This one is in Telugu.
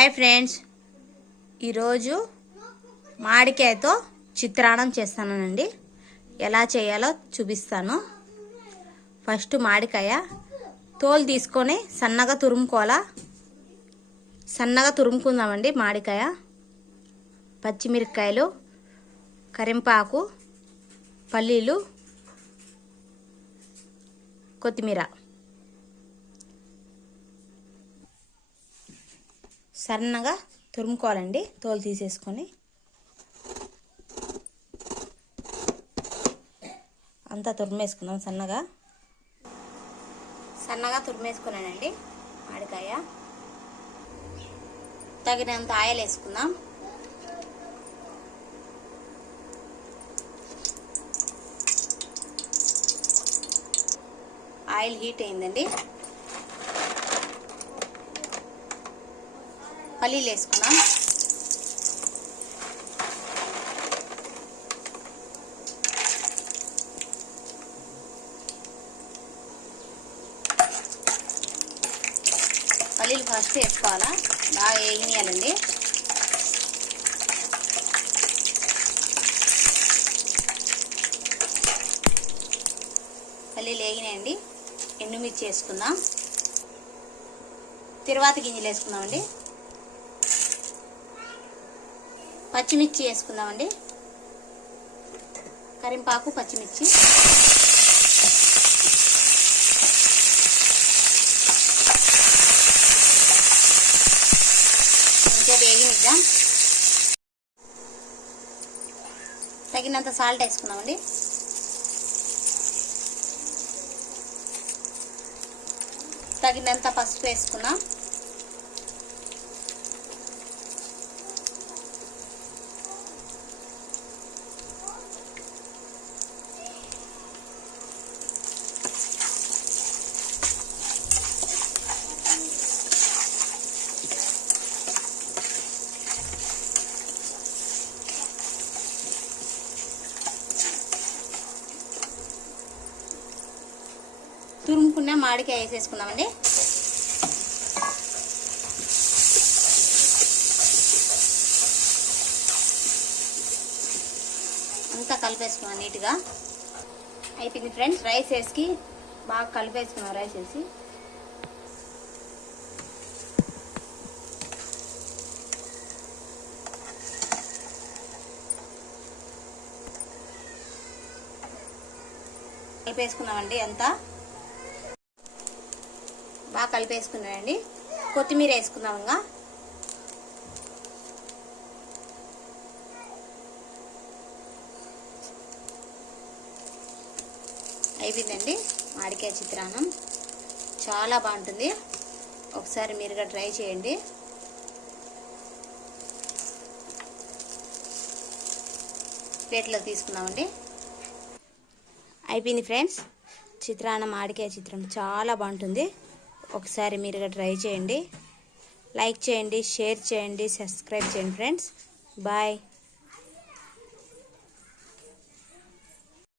Hi friends. ఈరోజు మామిడికాయతో చిత్రాన్నం చేస్తానండి ఎలా చేయాలో చూపిస్తాను. ఫస్ట్ మామిడికాయ తోలు తీసుకొని సన్నగా తురుముకోవాలా? సన్నగా తురుముకుందామండి మామిడికాయ పచ్చిమిరపకాయలు కరింపాకు పల్లీలు కొత్తిమీర. సన్నగా తురుముకోవాలండి. తోలు తీసేసుకొని. అంతా తురిమేసుకుందాం సన్నగా. సన్నగా తురిమేసుకున్నానండి మామిడికాయ. తగినంత ఆయిల్ వేసుకుందాం. ఆయిల్ హీట్ అయిందండి. పల్లీలు వేసుకున్నాం పల్లీలు ఫస్ట్ వేసుకోవాలా? బాగా వేగినాయాలండి పల్లీలు వేగినాయండి. ఎండుమిర్చి వేసుకుందాం. తిరువాత గింజలు వేసుకుందామండి. పచ్చిమిర్చి వేసుకుందామండి. కరింపాకు పచ్చిమిర్చి. కొంచెం వేగినిద్దాం? తగినంత సాల్ట్ వేసుకున్నామండి తగినంత పసుపు వేసుకున్నాం. తురుముకున్న మామిడికాయ వేసేసుకున్నామండి అంతా కలిపేసుకున్నాం నీట్గా. అయిపోయింది ఫ్రెండ్స్ రైస్ వేసి బాగా కలిపేసుకున్నాం రైస్ వేసి. కలిపేసుకున్నామండి అంతా. బాగా కలిపేసుకున్నానండి. కొత్తిమీర వేసుకుందాం ఇంకా. అయిపోయిందండి. మాడికాయ చిత్రాన్నం. చాలా బాగుంటుంది. ఒకసారి మీరుగా ట్రై చేయండి. ప్లేట్లో తీసుకుందామండి. అయిపోయింది ఫ్రెండ్స్. చిత్రాన్నం మాడికాయ చిత్రం చాలా బాగుంటుంది. ఒకసారి మీరుగా ట్రై చేయండి. లైక్ చేయండి షేర్ చేయండి సబ్స్క్రైబ్ చేయండి ఫ్రెండ్స్. బాయ్.